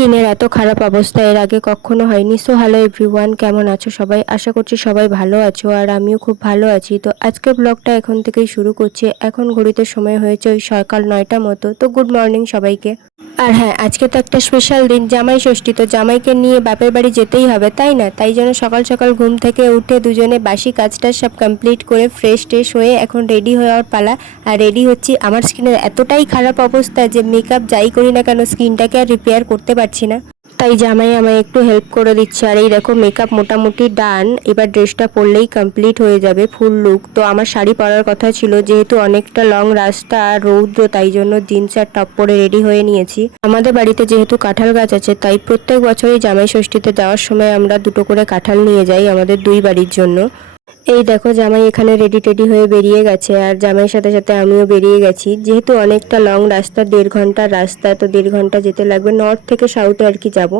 স্কিনের এত খারাপ অবস্থা এর আগে কখনো হয়নি। সো হ্যালো এভরিওয়ান, কেমন আছো সবাই? আশা করছি সবাই ভালো আছো আর আমিও খুব ভালো আছি। তো আজকের ব্লগটা এখন থেকেই শুরু করছি। এখন ঘড়িতে সময় হয়েছে ওই সকাল 9টা মতো। তো গুড মর্নিং সবাইকে। আর হ্যাঁ, আজকে তো একটা স্পেশাল দিন, জামাই ষষ্ঠী। তো জামাইকে নিয়ে বাপের বাড়ি যেতেই হবে, তাই না? তাই জন্য সকাল সকাল ঘুম থেকে উঠে দুজনে বাসি কাজটা সব কমপ্লিট করে ফ্রেশ ট্রেশ হয়ে এখন রেডি হওয়ার পালা। আর রেডি হচ্ছি। আমার স্কিনের এতটাই খারাপ অবস্থা যে মেকআপ যাই করি না কেন স্কিনটাকে আর রিপেয়ার করতে পারছি না। তাই জামাই আমায় একটু হেল্প করে দিচ্ছে। আর এই দেখো মেকআপ মোটামুটি ডান, এবার ড্রেসটা পরলেই কমপ্লিট হয়ে যাবে ফুল লুক। তো আমার শাড়ি পরার কথা ছিল, যেহেতু অনেকটা লং রাস্তা আর রৌদ্র, তাই জন্য জিন্স আর টপ পরে রেডি হয়ে নিয়েছি। আমাদের বাড়িতে যেহেতু কাঁঠাল গাছ আছে, তাই প্রত্যেক বছরই জামাই ষষ্ঠীতে যাওয়ার সময় আমরা দুটো করে কাঁঠাল নিয়ে যাই আমাদের দুই বাড়ির জন্য। এই দেখো জামাই এখানে রেডি টেডি হয়ে বেরিয়ে গেছে, আর জামাইয়ের সাথে সাথে আমিও বেরিয়ে গেছি। যেহেতু অনেকটা লং রাস্তা, 1.5 ঘন্টার রাস্তা, তো 1.5 ঘন্টা যেতে লাগবে। নর্থ থেকে সাউথে আর কি যাব।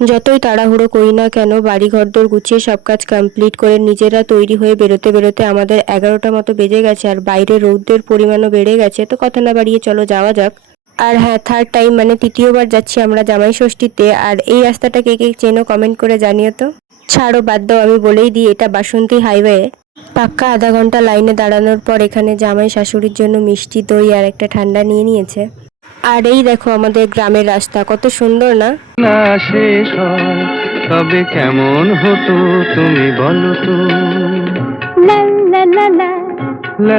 যতই তাড়াহুড়ো করি না কেন, বাড়ি ঘরদোর গুছিয়ে সব কাজ কমপ্লিট করে নিজেরা তৈরি হয়ে বেরোতে বেরোতে আমাদের 11টা মতো বেজে গেছে। আর বাইরে রৌদ্রের পরিমাণও বেড়ে গেছে। তো কথা না বাড়িয়ে চলো যাওয়া যাক। আর হ্যাঁ, থার্ড টাইম মানে তৃতীয়বার যাচ্ছি আমরা জামাই ষষ্ঠীতে। আর এই রাস্তাটা কে কে চেনো কমেন্ট করে জানিও তো। ছাড়ো, বাদ দাও, আমি বলেই দিই, এটা বাসন্তী হাইওয়ে। পাক্কা আধা ঘন্টা লাইনে দাঁড়ানোর পর এখানে জামাই শাশুড়ির জন্য মিষ্টি দই আর একটা ঠান্ডা নিয়ে নিয়েছে। আর এই দেখো আমাদের গ্রামের রাস্তা, কত সুন্দর না? না শেষ হয় তবে কেমন হতো তুমি বলো তো। লা লা লা লা লা।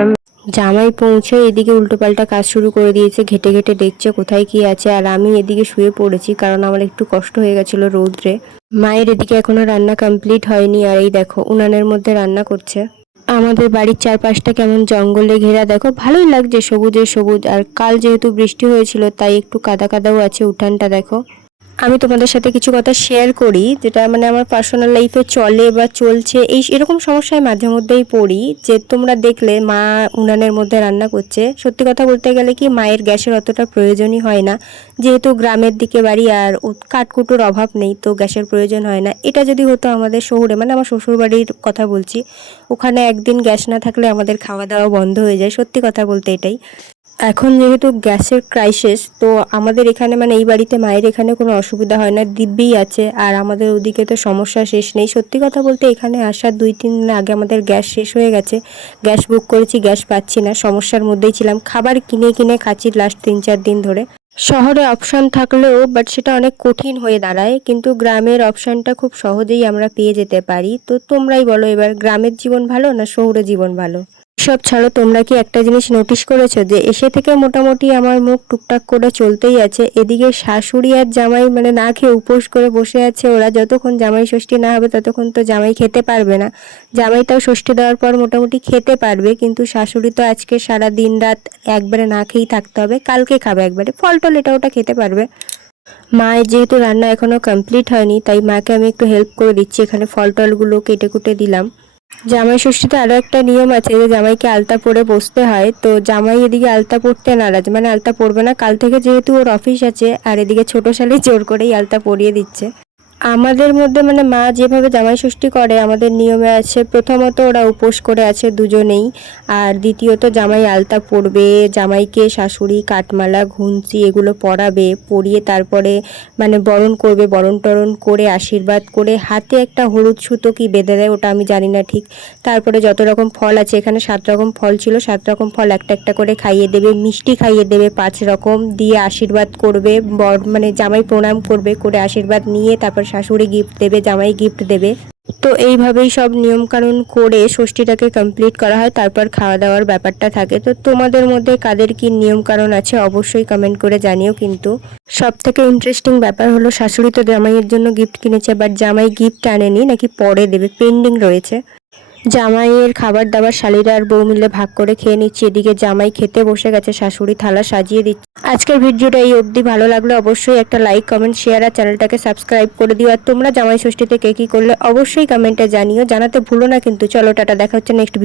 জামাই পৌঁছে এদিকে উল্টোপাল্টা কাজ শুরু করে দিয়েছে, ঘেটে ঘেটে দেখছে কোথায় কি আছে। আর আমি এদিকে শুয়ে পড়েছি, কারণ আমার একটু কষ্ট হয়ে গেছিল রৌদ্রে। মায়ের এদিকে এখনো রান্না কমপ্লিট হয়নি। আর এই দেখো উনানের মধ্যে রান্না করছে। আমাদের বাড়ির চারপাশটা কেমন জঙ্গলে ঘেরা, দেখো ভালোই লাগছে, সবুজে সবুজ। আর কাল যেহেতু বৃষ্টি হয়েছিল, তাই একটু কাদা কাদাও আছে উঠানটা, দেখো। আমি তোমাদের সাথে কিছু কথা শেয়ার করি, যেটা মানে আমার পার্সোনাল লাইফে চলে বা চলছে। এরকম সমস্যায় মাঝে মধ্যেই পড়ি। যে তোমরা দেখলে মা উনানের মধ্যে রান্না করছে, সত্যি কথা বলতে গেলে কি মায়ের গ্যাসের অতটা প্রয়োজনই হয় না। যেহেতু গ্রামের দিকে বাড়ি আর কাঠকুটোর অভাব নেই, তো গ্যাসের প্রয়োজন হয় না। এটা যদি হতো আমাদের শহরে, মানে আমার শ্বশুর বাড়ির কথা বলছি, ওখানে একদিন গ্যাস না থাকলে আমাদের খাওয়া দাওয়া বন্ধ হয়ে যায়। সত্যি কথা বলতে এটাই। এখন যেহেতু গ্যাসের ক্রাইসিস, তো আমাদের এখানে মানে এই বাড়িতে মায়ের এখানে কোনো অসুবিধা হয় না, দিব্যি আছে। আর আমাদের ওদিকে তো সমস্যা শেষ নেই। সত্যি কথা বলতে এখানে আসার 2-3 দিন আগে আমাদের গ্যাস শেষ হয়ে গেছে। গ্যাস বুক করেছি, গ্যাস পাচ্ছি না, সমস্যার মধ্যেই ছিলাম। খাবার কিনে কিনে খাচ্ছি লাস্ট 3-4 দিন ধরে। শহরে অপশন থাকলেও বাট সেটা অনেক কঠিন হয়ে দাঁড়ায়, কিন্তু গ্রামের অপশনটা খুব সহজেই আমরা পেয়ে যেতে পারি। তো তোমরাই বলো এবার, গ্রামের জীবন ভালো না শহুরে জীবন ভালো? সব ছাড়ো, তোমরা কি একটা জিনিস নোটিশ করেছো যে এসে থেকে মোটামুটি আমার মুখ টুকটাক করে চলতেই আছে। এদিকে শাশুড়ি আর জামাই মানে না খেয়ে উপোস করে বসে আছে। ওরা যতক্ষণ জামাই ষষ্ঠী না হবে ততক্ষণ তো জামাই খেতে পারবে না। জামাই তাও ষষ্ঠী দেওয়ার পর মোটামুটি খেতে পারবে, কিন্তু শাশুড়ি তো আজকে সারা দিন রাত একবারে না খেয়েই থাকতে হবে। কালকে খাবে একবারে, ফল টল এটা ওটা খেতে পারবে। মায়ের যেহেতু রান্না এখনো কমপ্লিট হয়নি, তাই মাকে আমি একটু হেল্প করে দিচ্ছি। এখানে ফল টলগুলো কেটে কুটে দিলাম। জামাই ষষ্ঠীতে আরো একটা নিয়ম আছে যে জামাইকে আলতা পরে বসতে হয়। তো জামাই এদিকে আলতা পরতে নারাজ, মানে আলতা পরবে না কাল থেকে, যেহেতু ওর অফিস আছে। আর এদিকে ছোট শালি জোর করেই আলতা পরিয়ে দিচ্ছে। আমাদের মধ্যে মানে মা যেভাবে জামাই ষষ্ঠী করে, আমাদের নিয়মে আছে প্রথমত ওরা উপোস করে আছে দুজনেই। আর দ্বিতীয়ত জামাই আলতা পরবে, জামাইকে শাশুড়ি কাঠমালা ঘুঞ্চি এগুলো পরাবে, পরিয়ে তারপরে মানে বরণ করবে, বরণ টরণ করে আশীর্বাদ করে হাতে একটা হলুদ সুতো কি বেঁধে দেয়, ওটা আমি জানি না ঠিক। তারপরে যত রকম ফল আছে, এখানে 7 রকম ফল ছিল, 7 রকম ফল একটা একটা করে খাইয়ে দেবে, মিষ্টি খাইয়ে দেবে 5 রকম, দিয়ে আশীর্বাদ করবে। মানে জামাই প্রণাম করবে, করে আশীর্বাদ নিয়ে তারপর শাশুড়ি গিফট দেবে, জামাই গিফট দেবে। তো এইভাবেই সব নিয়ম কানুন করে ষষ্ঠীটাকে কমপ্লিট করা হয়। তারপর খাওয়া দাওয়ার ব্যাপারটা থাকে। তো তোমাদের মধ্যে কাদের কি নিয়ম কানুন আছে অবশ্যই কমেন্ট করে জানিও। কিন্তু সব থেকে ইন্টারেস্টিং ব্যাপার হলো, শাশুড়ি তো জামাইয়ের জন্য গিফট কিনেছে, বাট জামাই গিফট আনেনি, নাকি পরে দেবে, পেন্ডিং রয়েছে। জামাইয়ের খাবার দাবার শালিরা আর বউ মিলে ভাগ করে খেয়ে নিচ্ছে। এদিকে জামাই খেতে বসে গেছে, শাশুড়ি থালা সাজিয়ে দিচ্ছে। আজকের ভিডিওটা এই অবধি। ভালো লাগলে অবশ্যই একটা লাইক কমেন্ট শেয়ার আর চ্যানেলটাকে সাবস্ক্রাইব করে দিও। আর তোমরা জামাই ষষ্ঠীতে কে কি করলে অবশ্যই কমেন্টে জানিও, জানাতে ভুলো না কিন্তু। চলো টাটা, দেখা হচ্ছে নেক্সট ভিডিও।